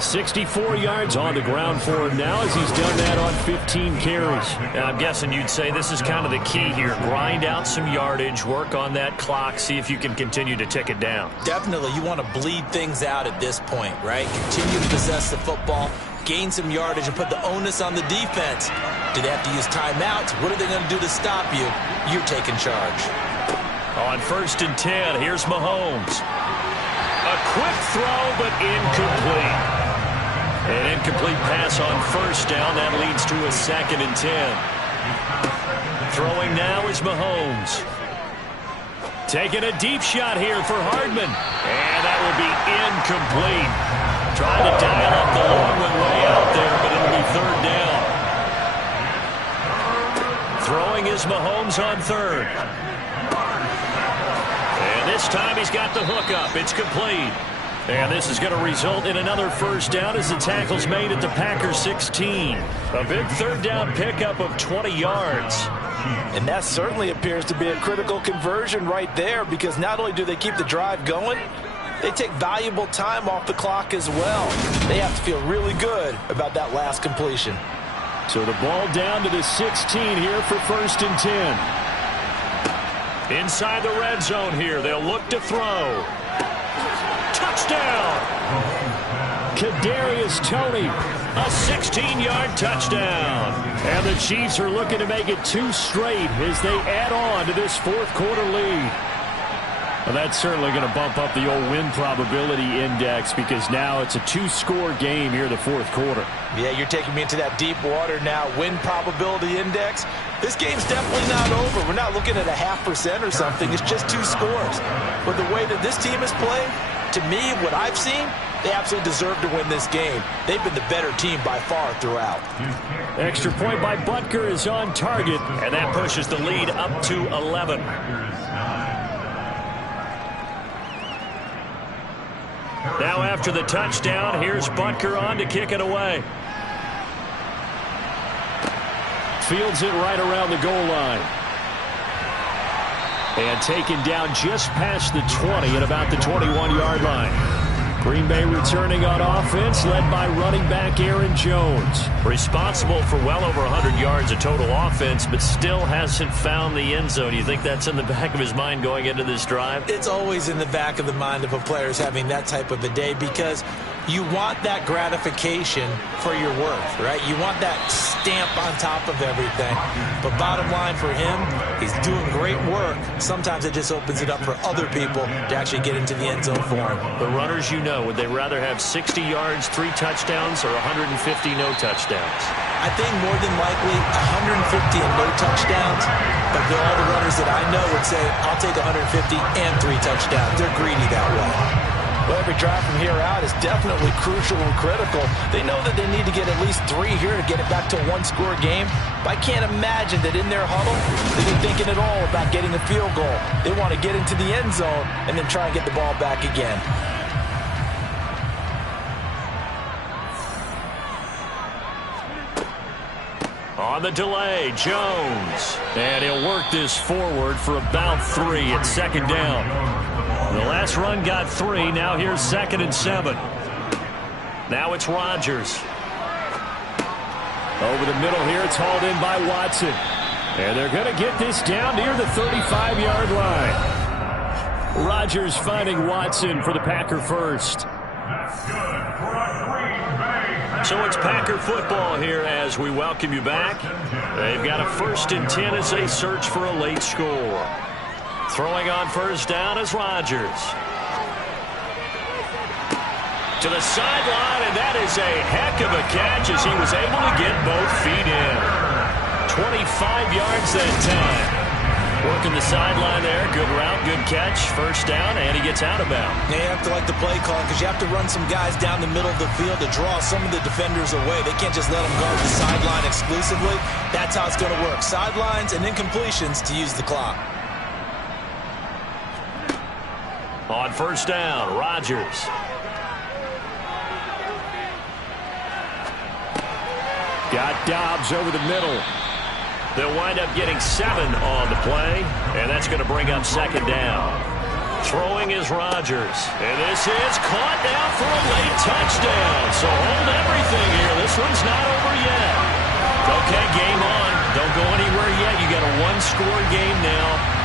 64 yards on the ground for him now as he's done that on 15 carries. Now, I'm guessing you'd say this is kind of the key here. Grind out some yardage, work on that clock, see if you can continue to tick it down. Definitely, you want to bleed things out at this point, right? Continue to possess the football, gain some yardage, and put the onus on the defense. Do they have to use timeouts? What are they going to do to stop you? You're taking charge. On first and 10, here's Mahomes. A quick throw, but incomplete. An incomplete pass on first down. That leads to a second and 10. Throwing now is Mahomes. Taking a deep shot here for Hardman. And that will be incomplete. Trying to dial up the long one way out there, but it'll be third down. Throwing is Mahomes on third. And this time he's got the hook up. It's complete. And this is going to result in another first down as the tackle's made at the Packers 16. A big third down pickup of 20 yards. And that certainly appears to be a critical conversion right there, because not only do they keep the drive going, they take valuable time off the clock as well. They have to feel really good about that last completion. So the ball down to the 16 here for first and 10. Inside the red zone here, they'll look to throw. Touchdown! Kadarius Toney, a 16-yard touchdown. And the Chiefs are looking to make it 2 straight as they add on to this fourth quarter lead. Well, that's certainly going to bump up the old win probability index, because now it's a 2-score game here in the fourth quarter. Yeah, you're taking me into that deep water now. Win probability index. This game's definitely not over. We're not looking at a 0.5% or something. It's just 2 scores. But the way that this team has played, to me, what I've seen, they absolutely deserve to win this game. They've been the better team by far throughout. Extra point by Butker is on target. And that pushes the lead up to 11. Now after the touchdown, here's Butker on to kick it away. Fields it right around the goal line. And taken down just past the 20 at about the 21-yard line. Green Bay returning on offense, led by running back Aaron Jones. Responsible for well over 100 yards of total offense, but still hasn't found the end zone. You think that's in the back of his mind going into this drive? It's always in the back of the mind of a player having that type of a day, because you want that gratification for your worth, right? You want that stamp on top of everything. But bottom line for him, he's doing great work. Sometimes it just opens it up for other people to actually get into the end zone for him. The runners, would they rather have 60 yards, 3 touchdowns, or 150 no touchdowns? I think more than likely 150 and no touchdowns. But all the runners that I know would say, I'll take 150 and 3 touchdowns. They're greedy that way. Well, every drive from here out is definitely crucial and critical. They know that they need to get at least 3 here to get it back to a one-score game. But I can't imagine that in their huddle, they've been thinking at all about getting a field goal. They want to get into the end zone and then try and get the ball back again. On the delay, Jones. And he'll work this forward for about 3 at second down. The last run got 3. Now here's 2nd and 7. Now it's Rodgers. Over the middle here, it's hauled in by Watson. And they're going to get this down near the 35-yard line. Rodgers finding Watson for the Packer first. That's good for a Green Bay. So it's Packer football here as we welcome you back. They've got a 1st and 10 as they search for a late score. Throwing on first down is Rodgers. To the sideline, and that is a heck of a catch as he was able to get both feet in. 25 yards that time. Working the sideline there. Good route, good catch. First down, and he gets out of bounds. Now you have to like the play call because you have to run some guys down the middle of the field to draw some of the defenders away. They can't just let them guard the sideline exclusively. That's how it's going to work. Sidelines and then completions to use the clock. On first down, Rodgers. Got Dobbs over the middle. They'll wind up getting 7 on the play, and that's going to bring up second down. Throwing is Rodgers, and this is caught now for a late touchdown. So hold everything here. This one's not over yet. Okay, game on. Don't go anywhere yet. You got a one-score game now.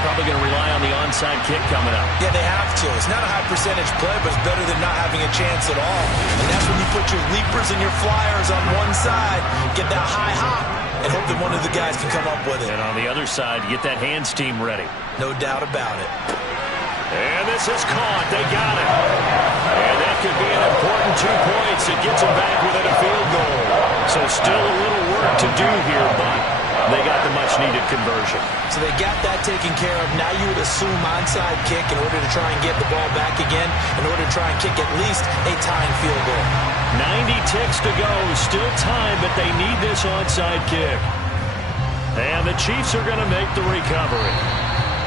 Probably going to rely on the onside kick coming up. Yeah, they have to. It's not a high percentage play, but it's better than not having a chance at all. And that's when you put your leapers and your flyers on one side, get that high hop, and hope that one of the guys can come up with it. And on the other side, get that hands team ready. No doubt about it. And this is caught. They got it. And that could be an important 2 points. It gets them back within a field goal. So still a little work to do here, but they got the much-needed conversion. So they got that taken care of. Now you would assume onside kick in order to try and get the ball back again, in order to try and kick at least a tying field goal. 90 ticks to go. Still time, but they need this onside kick. And the Chiefs are going to make the recovery.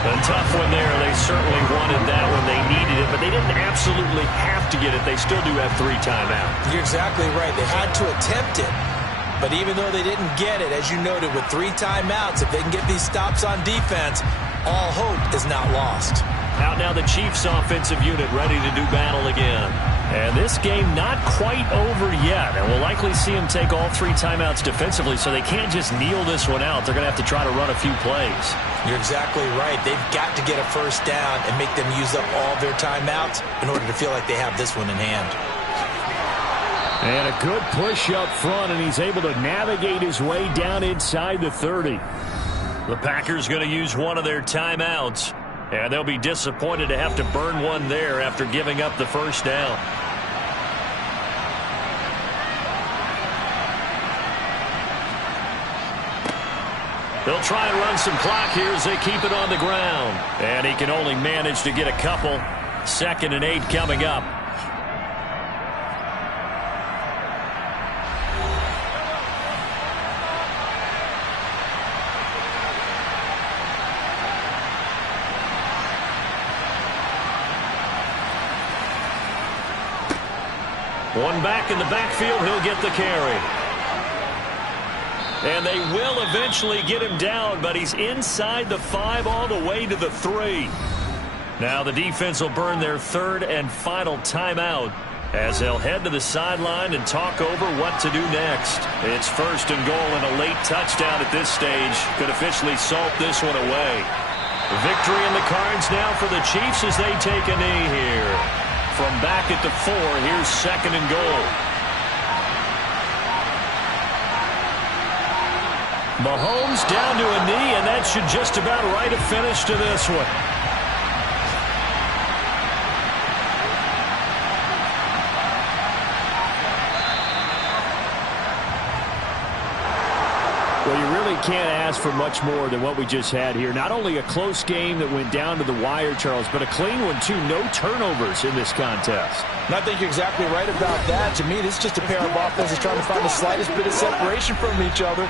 A tough one there. They certainly wanted that when they needed it, but they didn't absolutely have to get it. They still do have 3 timeouts. You're exactly right. They had to attempt it. But even though they didn't get it, as you noted, with 3 timeouts, if they can get these stops on defense, all hope is not lost. Out now the Chiefs offensive unit ready to do battle again. And this game not quite over yet. And we'll likely see them take all 3 timeouts defensively, so they can't just kneel this one out. They're going to have to try to run a few plays. You're exactly right. They've got to get a first down and make them use up all their timeouts in order to feel like they have this one in hand. And a good push up front, and he's able to navigate his way down inside the 30. The Packers going to use one of their timeouts, and they'll be disappointed to have to burn one there after giving up the first down. They'll try and run some clock here as they keep it on the ground. And he can only manage to get a couple. 2nd and 8 coming up. One back in the backfield, he'll get the carry. And they will eventually get him down, but he's inside the 5 all the way to the 3. Now the defense will burn their third and final timeout as they'll head to the sideline and talk over what to do next. It's first and goal, and a late touchdown at this stage could officially salt this one away. Victory in the cards now for the Chiefs as they take a knee here. From back at the 4, here's second and goal. Mahomes down to a knee, and that should just about write a finish to this one. Well, you really can't ask for much more than what we just had here. Not only a close game that went down to the wire, Charles, but a clean one, too. No turnovers in this contest. And I think you're exactly right about that. To me, this is just a pair of offenses trying to find the slightest bit of separation from each other.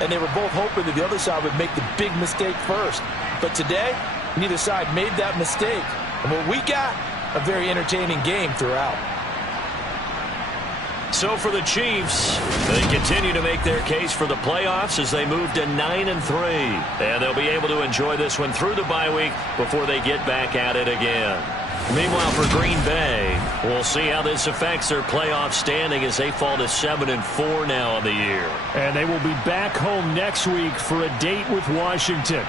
And they were both hoping that the other side would make the big mistake first. But today, neither side made that mistake. And what we got, a very entertaining game throughout. So for the Chiefs, they continue to make their case for the playoffs as they move to 9-3. And they'll be able to enjoy this one through the bye week before they get back at it again. Meanwhile, for Green Bay, we'll see how this affects their playoff standing as they fall to 7-4 now on the year. And they will be back home next week for a date with Washington.